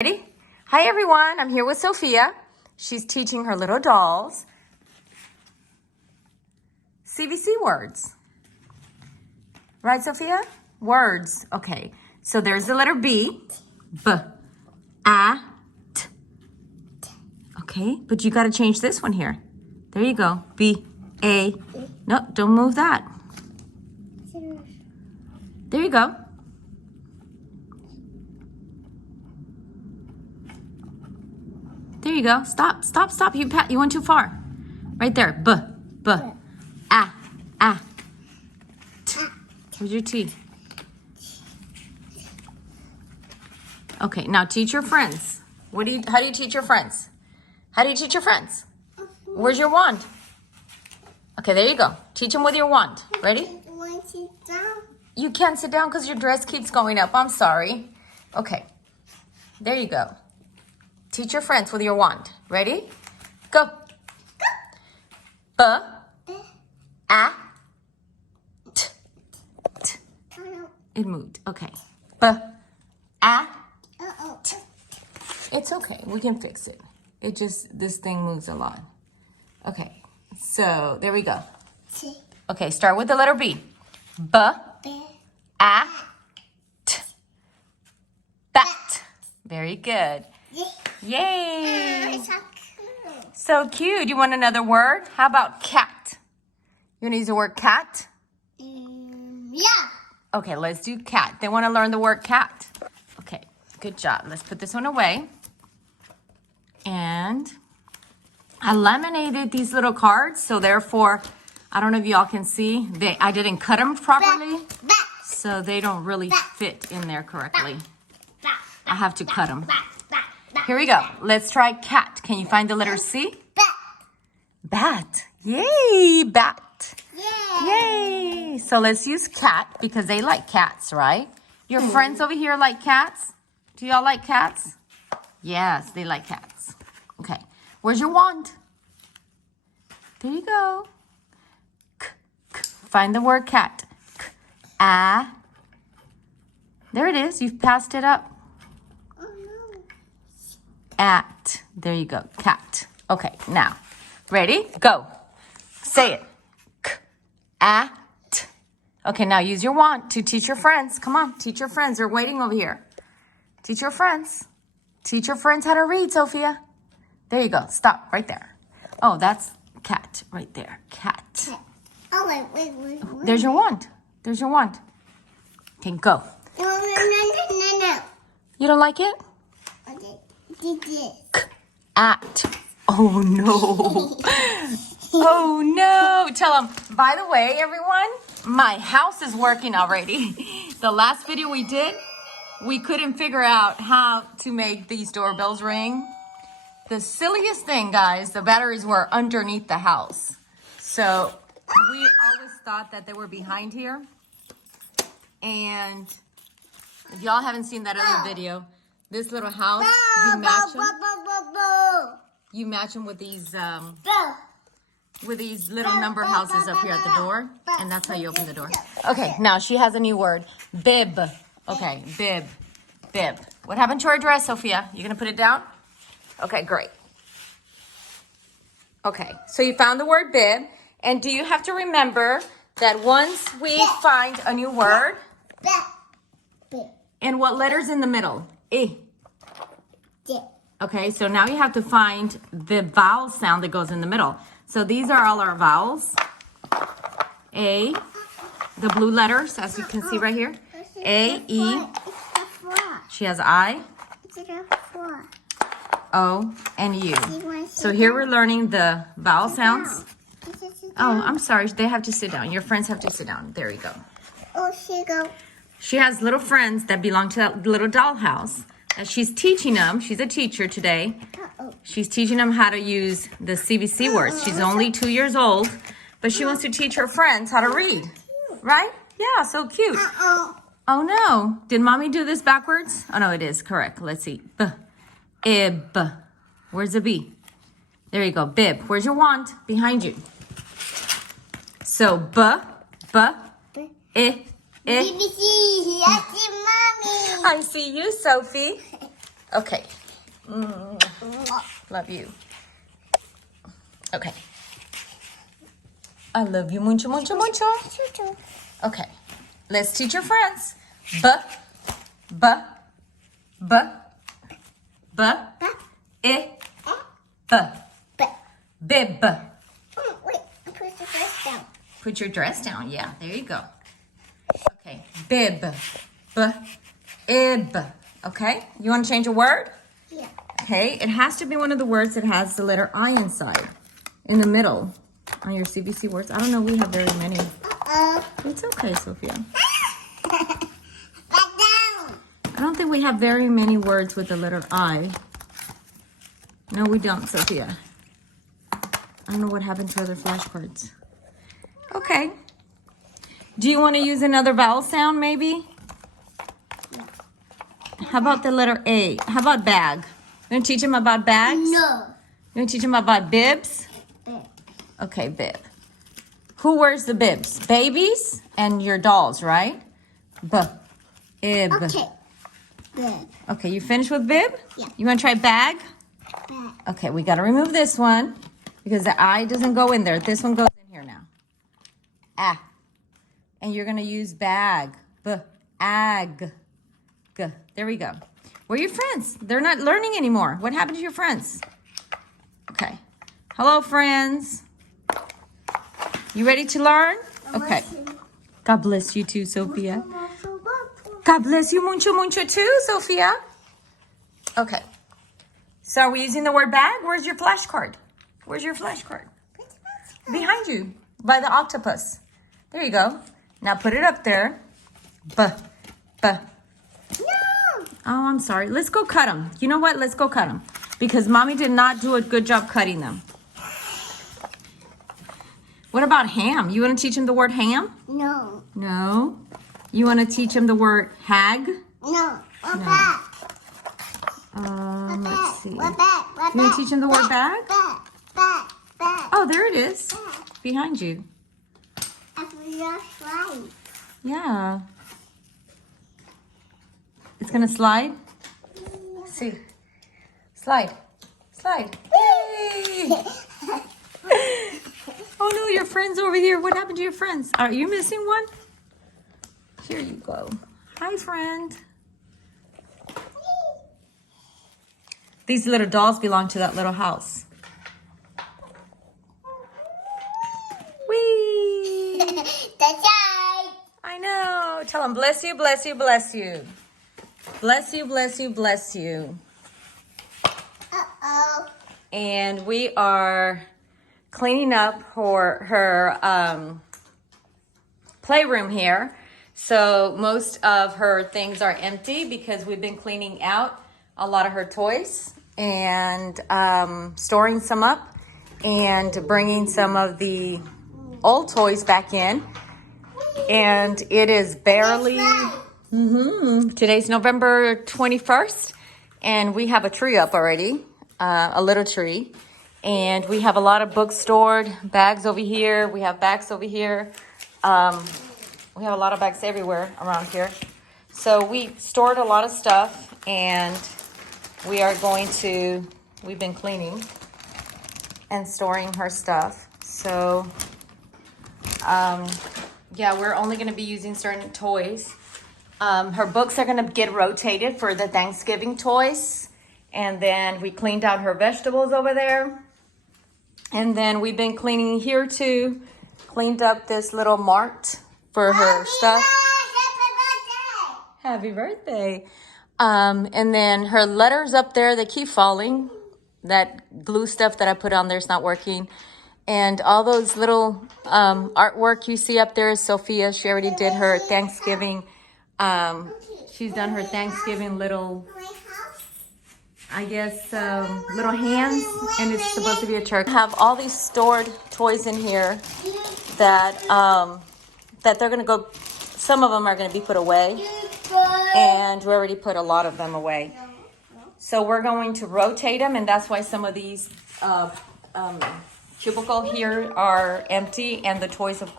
Ready? Hi everyone, I'm here with Sophia. She's teaching her little dolls CVC words. Right, Sophia? Words. Okay, so there's the letter B. B. A. T. Okay, but you got to change this one here. There you go. B. A. No, don't move that. There you go. There you go. Stop, stop, stop. You went too far. Right there. B, b, a, t. Where's your T? Okay, now teach your friends. How do you teach your friends? How do you teach your friends? Where's your wand? Okay, there you go. Teach them with your wand. Ready? You can't sit down because your dress keeps going up. I'm sorry. Okay, there you go. Teach your friends with your wand. Ready? Go. B. A. T. T. It moved. Okay. B. A. T. It's okay. We can fix it. This thing moves a lot. Okay. So, there we go. Okay, start with the letter B. B. A. T. Bat. Very good. Yay! So cute. You want another word? How about cat? You want to use the word cat? Yeah. Okay, let's do cat. They want to learn the word cat. Okay, good job. Let's put this one away. And I laminated these little cards, so therefore, I don't know if y'all can see. I didn't cut them properly, so they don't really fit in there correctly. I have to cut them. Here we go. Let's try cat. Can you find the letter C? Bat. Bat. Yay, bat. Yeah. Yay. So let's use cat because they like cats, right? Your friends over here like cats? Do y'all like cats? Yes, they like cats. Okay. Where's your wand? There you go. K, k. Find the word cat. K, a. There it is. You've passed it up. At. There you go. Cat. Okay, now. Ready? Go. Say it. K, a, t. Okay, now use your wand to teach your friends. Come on, teach your friends. They're waiting over here. Teach your friends. Teach your friends how to read, Sophia. There you go. Stop right there. Oh, that's cat right there. Cat. Oh, wait. There's your wand. There's your wand. Okay, go. No. You don't like it? Okay. Did this. At. Oh, no. Oh, no. Tell them, by the way, everyone, my house is working already. The last video we did, we couldn't figure out how to make these doorbells ring. The silliest thing, guys, the batteries were underneath the house. So we always thought that they were behind here. And if y'all haven't seen that other video, this little house, you match them with these little number houses up here at the door, and that's how you open the door. Okay, now she has a new word, bib. Okay, bib. What happened to our dress, Sophia? You gonna put it down? Okay, great. Okay, so you found the word bib, and do you have to remember that once we find a new word, and what letter's in the middle? E. Okay, so now you have to find the vowel sound that goes in the middle. So these are all our vowels. A, the blue letters, as you can see right here. A, E. She has I, O, and U. So here we're learning the vowel sounds. Oh, I'm sorry. They have to sit down. Your friends have to sit down. There you go. Oh, She has little friends that belong to that little dollhouse. She's teaching them. She's a teacher today. She's teaching them how to use the CVC words. She's only 2 years old, but she wants to teach her friends how to read. Right? Yeah, so cute. Oh, no. Did mommy do this backwards? Oh, no, it is. Correct. Let's see. B. Ib. Where's the B? There you go. Bib. Where's your wand? Behind you. So, B, I, BBC, I see mommy. I see you, Sophie. Okay. Love you. Okay. I love you mucho, mucho, mucho. Okay. Let's teach your friends. B, b, b, b, I, b. Bib. Wait, put the dress down. Put your dress down. Yeah, there you go. Okay. Bib. B, ib. Okay. You want to change a word? Yeah. Okay. It has to be one of the words that has the letter I inside. In the middle. On your CVC words. I don't know. We have very many. Uh-oh. It's okay, Sophia. Back down. I don't think we have very many words with the letter I. No, we don't, Sophia. I don't know what happened to other flashcards. Okay. Do you want to use another vowel sound, maybe? How about the letter A? How about bag? You want to teach them about bags? No. You want to teach them about bibs? Okay, bib. Who wears the bibs? Babies and your dolls, right? Ib. Okay. Bib. Okay, you finished with bib? Yeah. You want to try bag? Bag. Okay, we got to remove this one because the I doesn't go in there. This one goes in here now. Ah. And you're going to use bag. Ag. G. There we go. Where are your friends? They're not learning anymore. What happened to your friends? Okay. Hello, friends. You ready to learn? Okay. God bless you too, Sophia. God bless you mucho, mucho too, Sophia. Okay. So are we using the word bag? Where's your flashcard? Where's your flashcard? Behind you, by the octopus. There you go. Now put it up there. B. No. Oh, I'm sorry. Let's go cut them. You know what? Let's go cut them. Because Mommy did not do a good job cutting them. What about ham? You want to teach him the word ham? No. No. You want to teach him the word hag? No. We're back. Let's see. We're back. We're back. You want to teach him the word bag? Back. Oh, there it is. Behind you. After your slide. Yeah. It's going to slide? See. Slide. Slide. Yay! Oh no, your friend's over here. What happened to your friends? Are you missing one? Here you go. Hi, friend. These little dolls belong to that little house. Whee! That's right. I know. Tell them, bless you, bless you, bless you. Bless you, bless you, bless you. Uh-oh. And we are cleaning up for her playroom here. So most of her things are empty because we've been cleaning out a lot of her toys and storing some up and bringing some of the old toys back in. And it is barely... Today's November 21st, and we have a tree up already, a little tree. And we have a lot of books stored, bags over here. We have bags over here. We have a lot of bags everywhere around here. So we stored a lot of stuff, and we've been cleaning and storing her stuff. So, yeah, we're only going to be using certain toys. Her books are going to get rotated for the Thanksgiving toys. And then we cleaned out her vegetables over there. And then we've been cleaning here too. Cleaned up this little mart for her stuff. Happy birthday. And then her letters up there, they keep falling. That glue stuff that I put on there is not working. And all those little artwork you see up there is Sophia. She already did her Thanksgiving. She's done her Thanksgiving little, I guess, little hands, and it's supposed to be a turkey. I have all these stored toys in here that that they're gonna go. Some of them are gonna be put away, and we already put a lot of them away. So we're going to rotate them, and that's why some of these cubicle here are empty, and the toys of